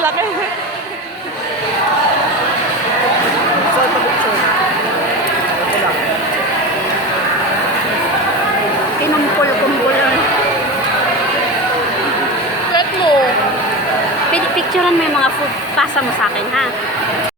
Laki. Pinumpul-kumpul. Wet mo. Picturean mo yung mga food pasa mo sa akin, ha?